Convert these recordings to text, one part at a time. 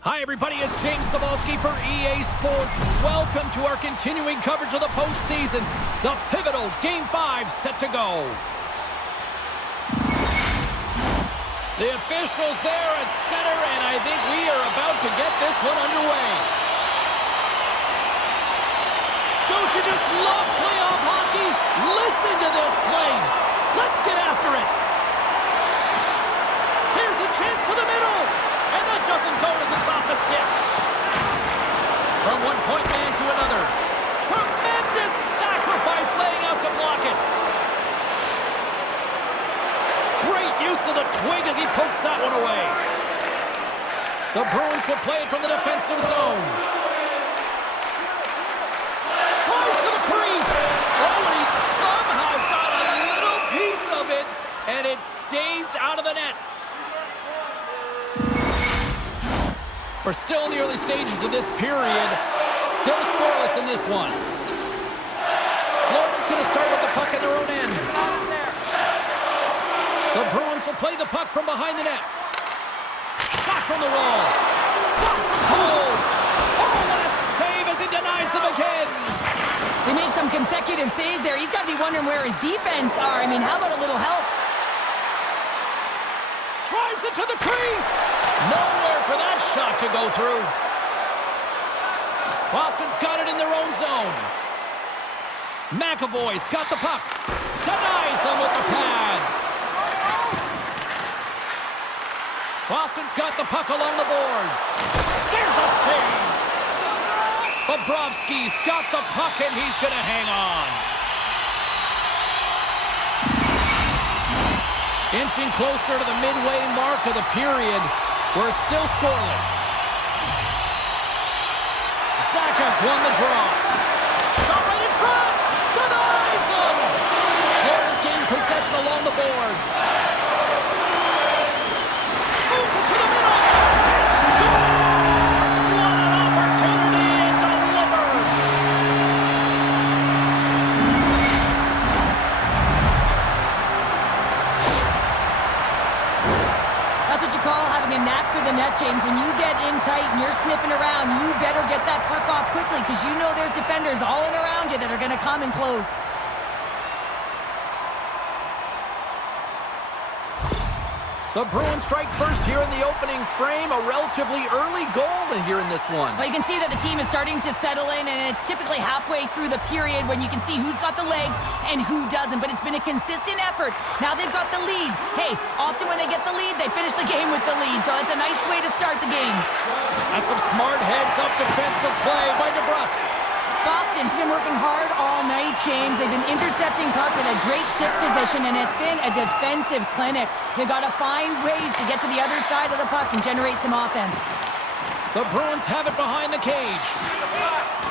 Hi, everybody. It's James Cebulski for EA Sports. Welcome to our continuing coverage of the postseason. The pivotal Game 5 set to go. The officials there at center, and I think we are about to get this one underway. Don't you just love playoff hockey? Listen to this place. Let's get after it. Here's a chance to the middle. And that doesn't go as it's off the stick. From one point man to another. Tremendous sacrifice laying out to block it. Great use of the twig as he pokes that one away. The Bruins will play it from the defensive zone. Tries to the crease. Oh, and he somehow got a little piece of it, and it stays out of the net. We're still in the early stages of this period. Still scoreless in this one. Florida's going to start with the puck at their own end. The Bruins will play the puck from behind the net. Shot from the wall. Stops him cold. Oh, what a save as he denies them again. They make some consecutive saves there. He's got to be wondering where his defense are. I mean, how about a little help? Drives it to the crease. Nowhere for that shot to go through. Boston's got it in their own zone. McAvoy's got the puck. Denies him with the pad. Boston's got the puck along the boards. There's a save. Bobrovsky's got the puck, and he's going to hang on. Inching closer to the midway mark of the period. We're still scoreless. Zaka's won the draw. Shot right in front. Denies him. Florida's gained possession along the boards. Moves it to the middle. He scores. What an opportunity. It delivers. That's what you call having a knack for the net, James. When you get in tight and you're sniffing around, you better get that puck off quickly because you know there's defenders all in around you that are going to come and close. The Bruins strike first here in the opening frame. A relatively early goal here in this one. Well, you can see that the team is starting to settle in, and it's typically halfway through the period when you can see who's got the legs and who doesn't. But it's been a consistent effort. Now they've got the lead. Hey, often when they get the lead, they finish the game with the lead. So it's a nice way to start the game. That's some smart heads-up defensive play by DeBrusk. Boston's been working hard all night, James. They've been intercepting pucks at a great stick position, and it's been a defensive clinic. You got to find ways to get to the other side of the puck and generate some offense. The Bruins have it behind the cage.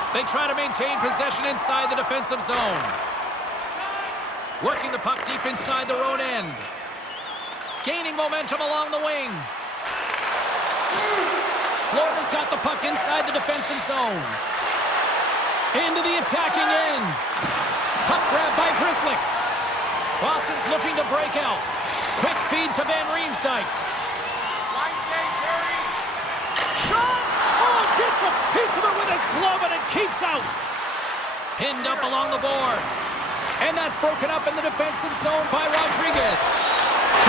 They try to maintain possession inside the defensive zone. Working the puck deep inside their own end. Gaining momentum along the wing. Florida's got the puck inside the defensive zone. Into the attacking end. Puck grab by Grzelcyk. Boston's looking to break out. Quick feed to Van Riemsdyk. Line change, hurry! Shot! Oh, gets a piece of it with his glove, and it keeps out. Pinned up along the boards. And that's broken up in the defensive zone by Rodriguez.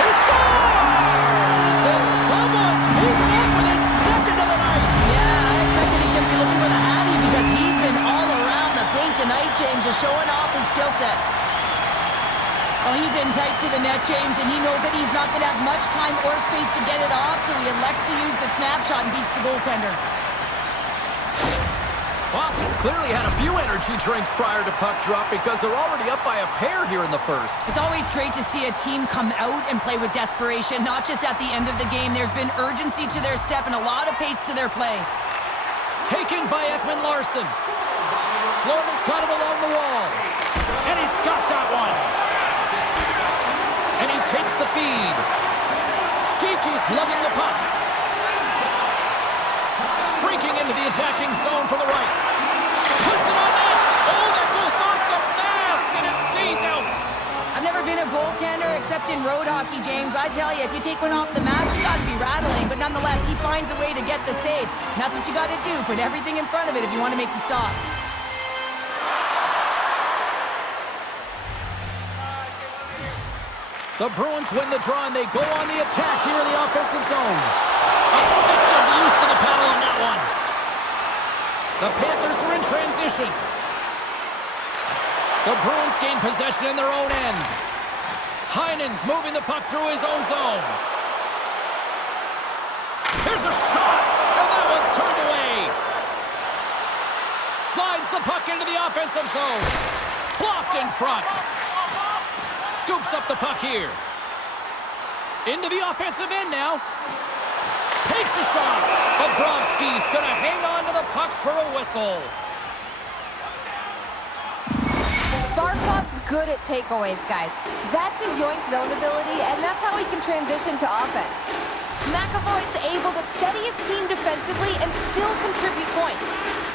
He scores! And someone's moving up with his second of the night. Yeah, I expect that he's going to be looking for the Hattie because he's been all around the paint tonight, James, just showing off his skill set. Well, he's in tight to the net, James, and he knows that he's not going to have much time or space to get it off, so he elects to use the snapshot and beats the goaltender. Boston's clearly had a few energy drinks prior to puck drop because they're already up by a pair here in the first. It's always great to see a team come out and play with desperation, not just at the end of the game. There's been urgency to their step and a lot of pace to their play. Taken by Ekman Larsson. Florida's got it along the wall. And he's got that one. And he takes the feed. Geeky's lugging the puck. Streaking into the attacking zone from the right. Puts it on net. Oh, that goes off the mask, and it stays out. I've never been a goaltender, except in road hockey, James. I tell you, if you take one off the mask, you got to be rattling. But nonetheless, he finds a way to get the save. And that's what you got to do. Put everything in front of it if you want to make the stop. The Bruins win the draw, and they go on the attack here in the offensive zone. Effective use of the paddle on that one. The Panthers are in transition. The Bruins gain possession in their own end. Heinen's moving the puck through his own zone. Here's a shot, and that one's turned away. Slides the puck into the offensive zone. Blocked in front. Scoops up the puck here. Into the offensive end now. Takes a shot. Bobrovsky's going to hang on to the puck for a whistle. Barkov's good at takeaways, guys. That's his yoink zone ability, and that's how he can transition to offense. McAvoy's able to steady his team defensively and still contribute points.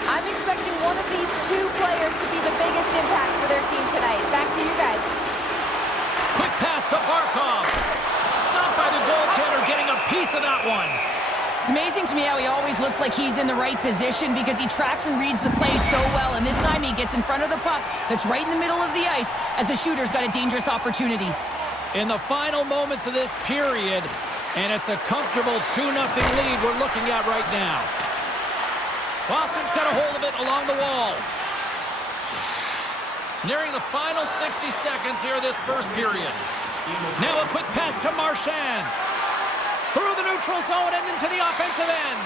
I'm expecting one of these two players to be the biggest impact for their team tonight. Back to you guys. Quick pass to Barkov. Stopped by the goaltender, getting a piece of that one. It's amazing to me how he always looks like he's in the right position because he tracks and reads the play so well. And this time he gets in front of the puck that's right in the middle of the ice as the shooter's got a dangerous opportunity. In the final moments of this period, and it's a comfortable 2-0 lead we're looking at right now. Boston's got a hold of it along the wall. Nearing the final 60 seconds here of this first period. Now a quick pass to Marchand. Through the neutral zone and into the offensive end.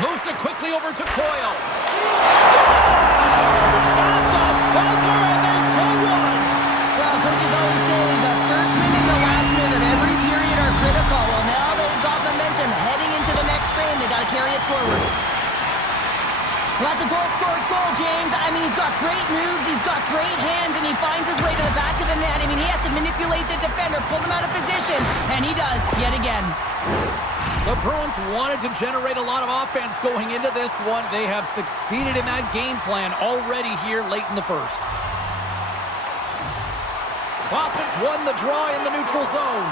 Moves it quickly over to Coyle. Scores! At the buzzer, and they go one. Well, coaches always say the first minute and the last minute of every period are critical. Well, now they've got momentum heading into the next frame. They got to carry it forward. Well, that's a goal scores goal, James. I mean, he's got great moves, he's got great hands, and he finds his way to the back of the net. I mean, he has to manipulate the defender, pull them out of position, and he does yet again. The Bruins wanted to generate a lot of offense going into this one. They have succeeded in that game plan already here late in the first. Boston's won the draw in the neutral zone.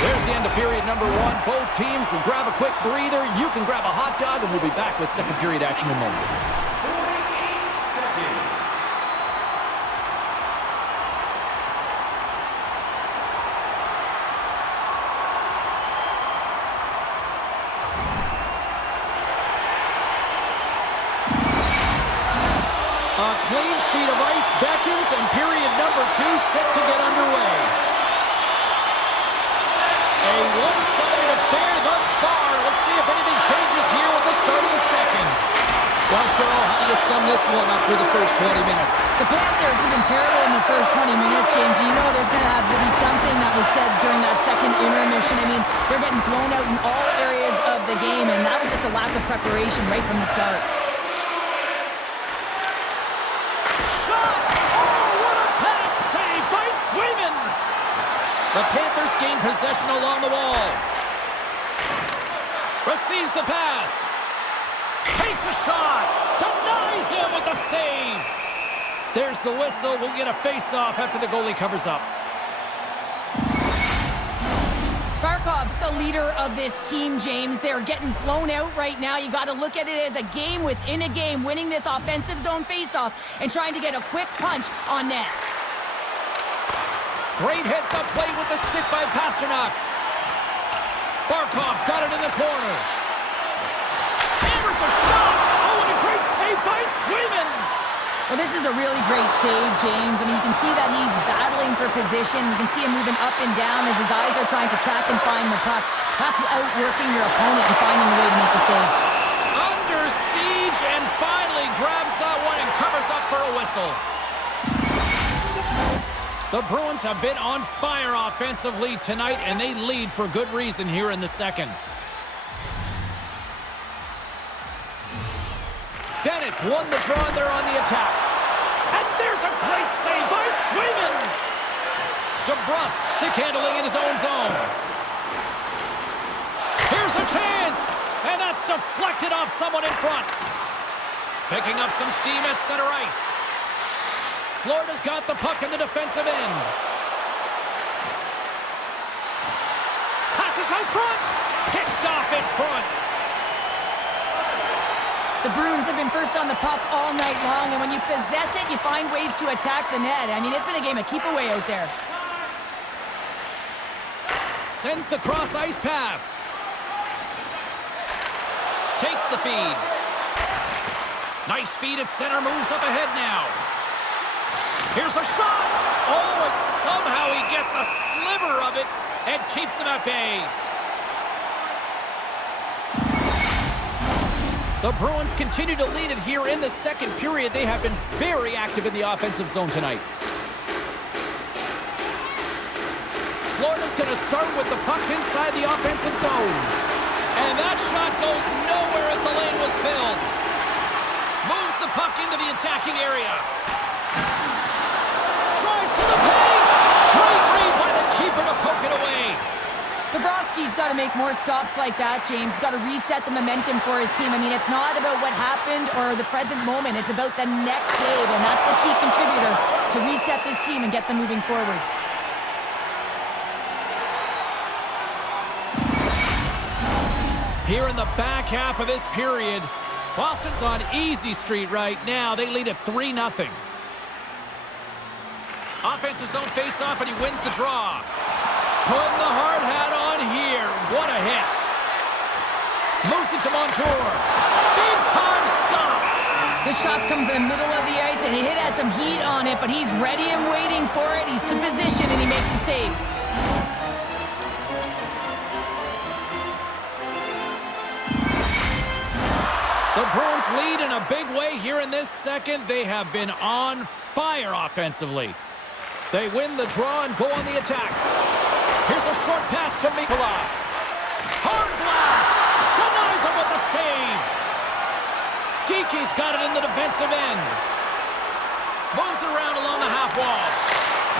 There's the end of period number one. Both teams will grab a quick breather. You can grab a hot dog, and we'll be back with second period action in moments. A clean sheet of ice beckons, and period number two set to get underway. A one-sided affair thus far. Let's see if anything changes here at the start of the second. Well, Cheryl, how do you sum this one up through the first 20 minutes? The Panthers have been terrible in the first 20 minutes, James. You know there's going to have to be something that was said during that second intermission. I mean, they're getting blown out in all areas of the game, and that was just a lack of preparation right from the start. Shot! Oh, what a pad save by Swayman! The Panthers gain possession along the wall. Receives the pass. Takes a shot. Denies him with the save. There's the whistle. We'll get a face-off after the goalie covers up. Barkov's the leader of this team, James. They're getting flown out right now. You got to look at it as a game within a game, winning this offensive zone face-off and trying to get a quick punch on net. Great heads-up play with the stick by Pasternak. Barkov's got it in the corner. Hammers a shot. Oh, and a great save by Swayman. Well, this is a really great save, James. I mean, you can see that he's battling for position. You can see him moving up and down as his eyes are trying to track and find the puck. That's outworking your opponent and finding a way to make the save. Under siege, and finally grabs that one and covers up for a whistle. The Bruins have been on fire offensively tonight, and they lead for good reason here in the second. Bennett's won the draw, and they're on the attack. And there's a great save by Swayman. DeBrusk stick handling in his own zone. Here's a chance. And that's deflected off someone in front. Picking up some steam at center ice. Florida's got the puck in the defensive end. Passes out front. Picked off in front. The Bruins have been first on the puck all night long, and when you possess it, you find ways to attack the net. I mean, it's been a game of keep away out there. Sends the cross-ice pass. Takes the feed. Nice feed at center, moves up ahead now. Here's a shot. Oh, and somehow he gets a sliver of it and keeps them at bay. The Bruins continue to lead it here in the second period. They have been very active in the offensive zone tonight. Florida's going to start with the puck inside the offensive zone. And that shot goes nowhere as the lane was filled. Moves the puck into the attacking area. Drives to the paint. Great read by the keeper to poke it away. Bobrovsky's got to make more stops like that, James. He's got to reset the momentum for his team. I mean, it's not about what happened or the present moment. It's about the next save, and that's the key contributor to reset this team and get them moving forward. Here in the back half of this period, Boston's on easy street right now. They lead at 3-0. Offensive zone face-off, and he wins the draw. Putting the hard hat on here. What a hit. Moves it to Montour. Big-time stop. The shot's come from the middle of the ice, and it has some heat on it, but he's ready and waiting for it. He's to position, and he makes the save. The Bruins lead in a big way here in this second. They have been on fire offensively. They win the draw and go on the attack. Here's a short pass to Mikula. Hard blast. Denies him with the save. Geeky's got it in the defensive end. Moves it around along the half wall.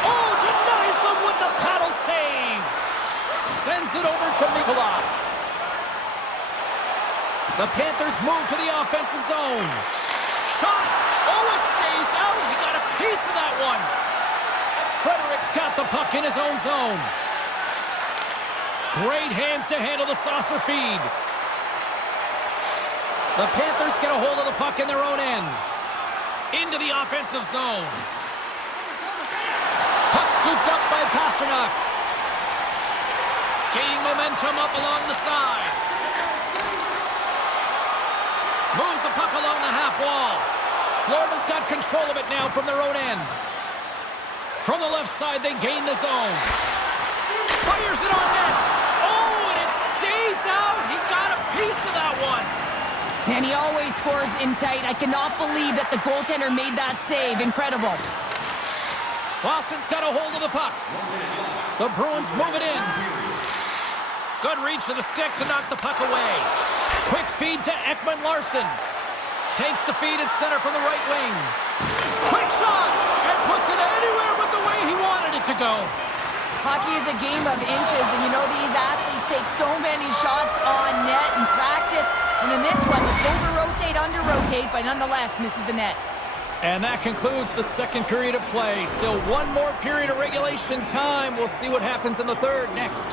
Oh, denies him with the paddle save. Sends it over to Mikula. The Panthers move to the offensive zone. Shot. Oh, it stays out. He got a piece of that one. Frederick's got the puck in his own zone. Great hands to handle the saucer feed. The Panthers get a hold of the puck in their own end. Into the offensive zone. Puck scooped up by Pasternak. Gaining momentum up along the side. Moves the puck along the half wall. Florida's got control of it now from their own end. From the left side, they gain the zone. Fires it on net. Oh, and it stays out. He got a piece of that one. And he always scores in tight. I cannot believe that the goaltender made that save. Incredible. Boston's got a hold of the puck. The Bruins move it in. Good reach to the stick to knock the puck away. Quick feed to Ekman-Larsson. Takes the feed at center from the right wing. Quick shot! And puts it anywhere but the way he wanted it to go. Hockey is a game of inches, and you know these athletes take so many shots on net in practice. And in this one, was over-rotate, under-rotate, but nonetheless misses the net. And that concludes the second period of play. Still one more period of regulation time. We'll see what happens in the third next.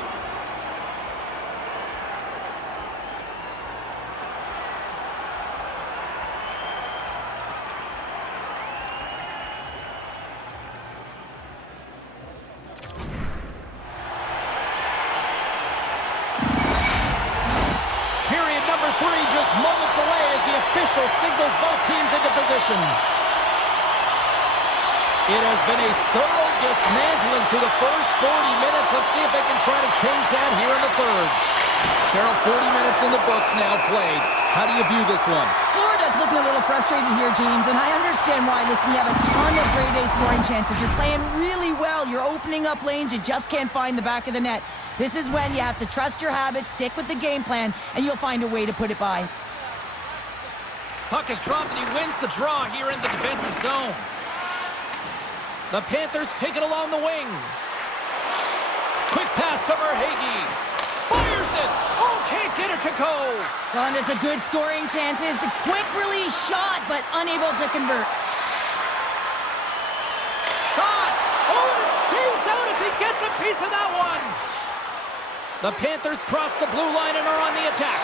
Official signals both teams into position. It has been a thorough dismantling through the first 40 minutes. Let's see if they can try to change that here in the third. Cheryl, 40 minutes in the books now played. How do you view this one? Florida's looking a little frustrated here, James, and I understand why. Listen, you have a ton of grade A scoring chances. You're playing really well. You're opening up lanes. You just can't find the back of the net. This is when you have to trust your habits, stick with the game plan, and you'll find a way to put it by. Puck is dropped and he wins the draw here in the defensive zone. The Panthers take it along the wing. Quick pass to Verhaeghe. Fires it. Oh, can't get it to go. Well, and it's a good scoring chances. A quick release shot, but unable to convert. Shot! Oh, and it stays out as he gets a piece of that one. The Panthers cross the blue line and are on the attack.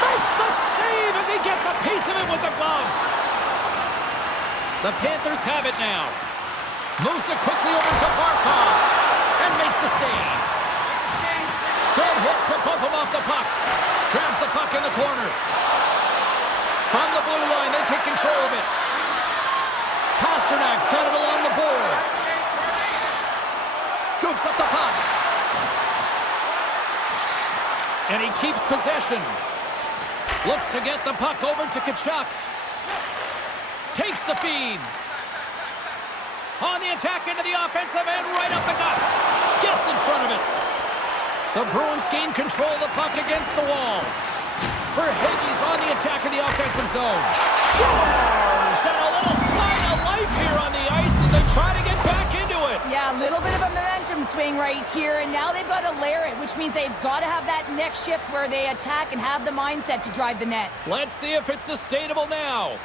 Makes the save as he gets a piece of it with the glove. The Panthers have it now. Moves it quickly over to Barkov and makes the save. Good hit to bump him off the puck. Grabs the puck in the corner. From the blue line, they take control of it. Pasternak's got it along the boards. Scoops up the puck. And he keeps possession. Looks to get the puck over to Tkachuk. Takes the feed. On the attack into the offensive end, right up the gut. Gets in front of it. The Bruins gain control of the puck against the wall. Verhaeghe's on the attack in the offensive zone. Scores! And a little sign of life here on the ice as they try to get back into it. Yeah, a little bit of a momentum swing right here, and now they've got to layer it, which means they've got to have that next shift where they attack and have the mindset to drive the net. Let's see if it's sustainable now.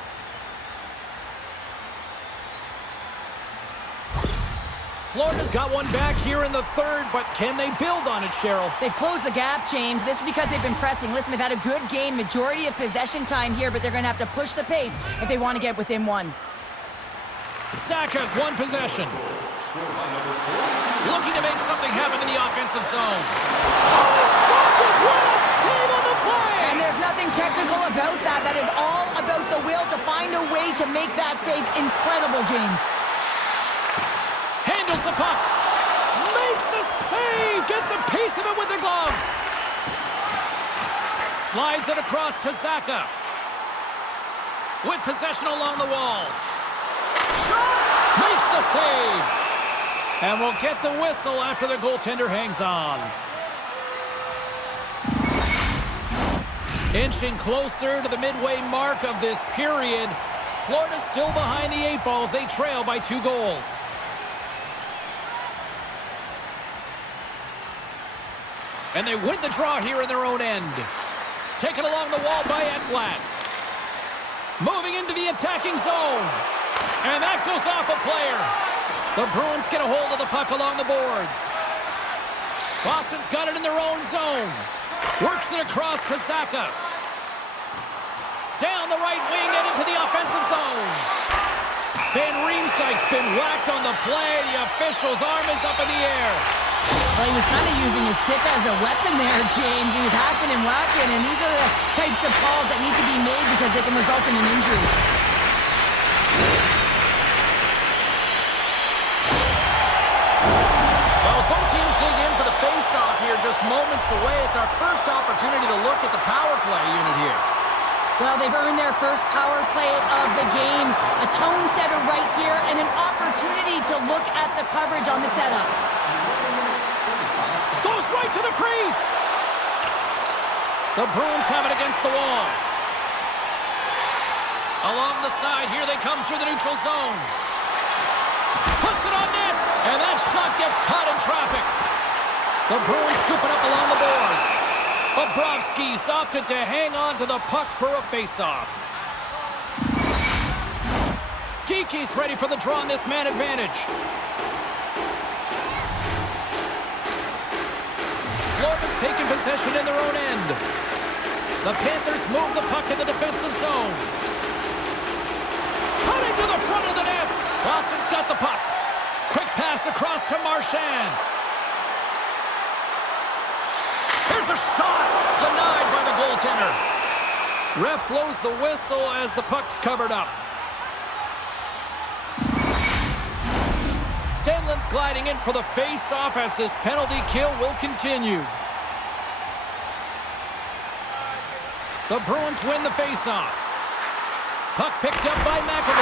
Florida's got one back here in the third, but can they build on it, Cheryl? They've closed the gap, James. This is because they've been pressing. Listen, they've had a good game, majority of possession time here, but they're going to have to push the pace if they want to get within one. Saka's one possession. Looking to make something happen in the offensive zone. Oh, stopped it! What a save on the play! And there's nothing technical about that. That is all about the will to find a way to make that save incredible, James. Handles the puck. Makes a save. Gets a piece of it with the glove. Slides it across to Saka. With possession along the wall. Shot! Makes the save. And we'll get the whistle after the goaltender hangs on. Inching closer to the midway mark of this period. Florida's still behind the 8 balls. They trail by 2 goals. And they win the draw here in their own end. Taken along the wall by Ekblad. Moving into the attacking zone. And that goes off a player. The Bruins get a hold of the puck along the boards. Boston's got it in their own zone. Works it across to Saka. Down the right wing and into the offensive zone. Van Riemsdyk's been whacked on the play. The official's arm is up in the air. Well, he was kind of using his stick as a weapon there, James. He was hacking and whacking, and these are the types of calls that need to be made because they can result in an injury. Well, as both teams dig in for the face-off here, just moments away, it's our first opportunity to look at the power play unit here. Well, they've earned their first power play of the game. A tone setter right here, and an opportunity to look at the coverage on the setup. Goes right to the crease. The Bruins have it against the wall. Along the side, here they come through the neutral zone. Puts it on net, and that shot gets caught in traffic. The Bruins scoop it up along the boards. Bobrovsky's opted to hang on to the puck for a face-off. Geeky's ready for the draw on this man advantage. Florida's taking possession in their own end. The Panthers move the puck in the defensive zone. Cutting to the front of the net. Boston's got the puck. Quick pass across to Marchand. There's a shot. Denied by the goaltender. Ref blows the whistle as the puck's covered up. Stenlund's gliding in for the face-off as this penalty kill will continue. The Bruins win the face-off. Puck picked up by McAvoy.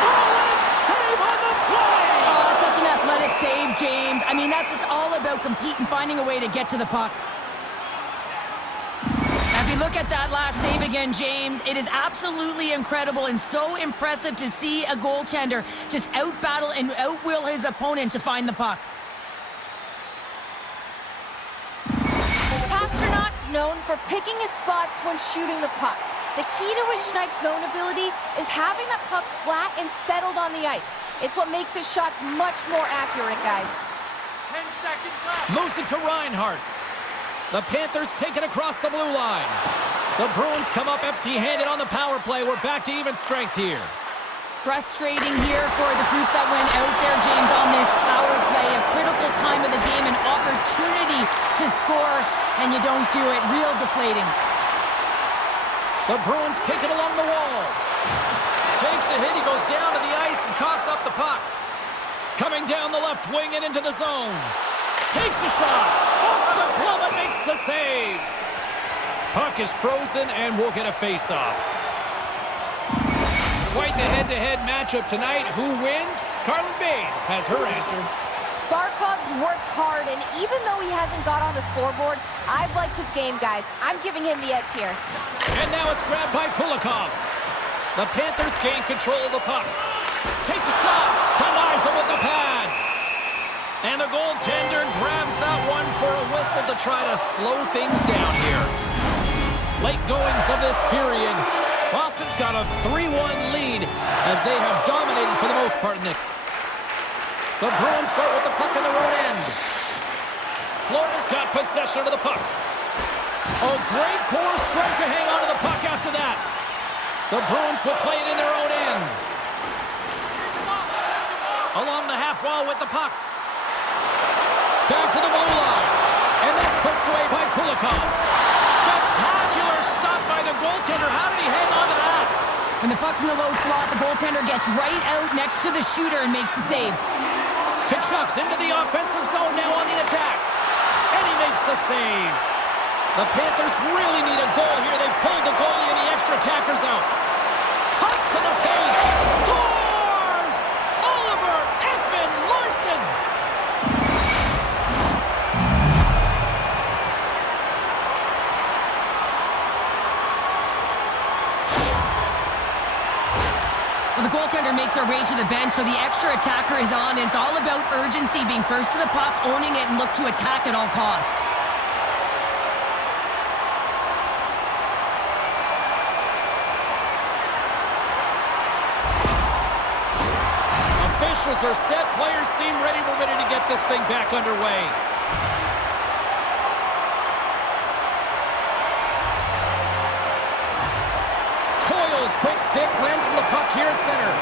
Oh, what a save on the play! Oh, that's such an athletic save, James. I mean, that's just all about competing, finding a way to get to the puck. As we look at that last save again, James, it is absolutely incredible and so impressive to see a goaltender just out-battle and out-will his opponent to find the puck. Pasternak's known for picking his spots when shooting the puck. The key to his snipe zone ability is having that puck flat and settled on the ice. It's what makes his shots much more accurate, guys. 10 seconds left. Moves it to Reinhart. The Panthers take it across the blue line. The Bruins come up empty-handed on the power play. We're back to even strength here. Frustrating here for the group that went out there, James, on this power play. A critical time of the game, an opportunity to score, and you don't do it. Real deflating. The Bruins take it along the wall. Takes a hit. He goes down to the ice and coughs up the puck. Coming down the left wing and into the zone. Takes a shot. Off the glove and makes the save. Puck is frozen and we'll get a face-off. Quite the head-to-head matchup tonight. Who wins? Carlin Bain has her answer. Barkov's worked hard, and even though he hasn't got on the scoreboard, I've liked his game, guys. I'm giving him the edge here. And now it's grabbed by Kulikov. The Panthers gain control of the puck. Takes a shot. Denies him with the pad. And the goaltender grabs that one for a whistle to try to slow things down here. Late goings of this period. Boston's got a 3-1 lead as they have dominated for the most part in this. The Bruins start with the puck in their own end. Florida's got possession of the puck. A great core strength to hang on to the puck after that. The Bruins will play it in their own end. Along the half wall with the puck. Back to the blue line. And that's poked away by Kulikov. Spectacular stop by the goaltender. How did he hang on to that? When the puck's in the low slot, the goaltender gets right out next to the shooter and makes the save. Tkachuk's into the offensive zone now on the attack. And he makes the save. The Panthers really need a goal here. They pulled the goalie and the extra attackers out. Cuts to the paint. Scores! Oliver Ekman-Larsson! Well, the goaltender makes their way to the bench, so the extra attacker is on. It's all about urgency, being first to the puck, owning it, and look to attack at all costs. Officials are set. Players seem ready. We're ready to get this thing back underway. Coyle's quick stick lands on the puck here at center.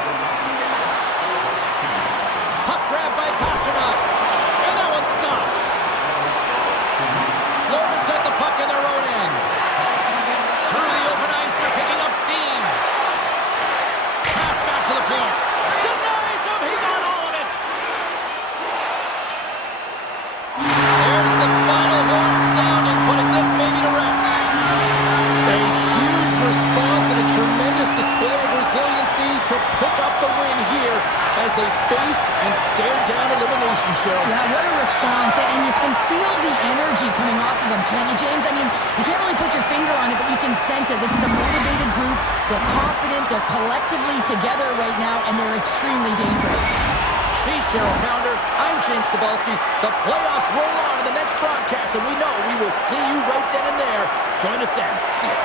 Puck grab by Pasternak. And that one's stopped. Florida's got the puck in their own end. Through the open ice, they're picking up steam. Pass back to the point. Denies him. He got all of it. There's the final horn sounding, putting this baby to rest. A huge response and a tremendous display of resiliency to pick up the win here as they faced and stared down elimination show. Yeah, what a response, and you can feel the energy coming off of them, can't you, James? I mean, you can't really put your finger on it, but you can sense it. This is a motivated group. They're confident. They're collectively together right now, and they're extremely dangerous. She's Cheryl Pounder. I'm James Cebulski. The playoffs roll on in the next broadcast, and we know we will see you right then and there. Join us then. See you.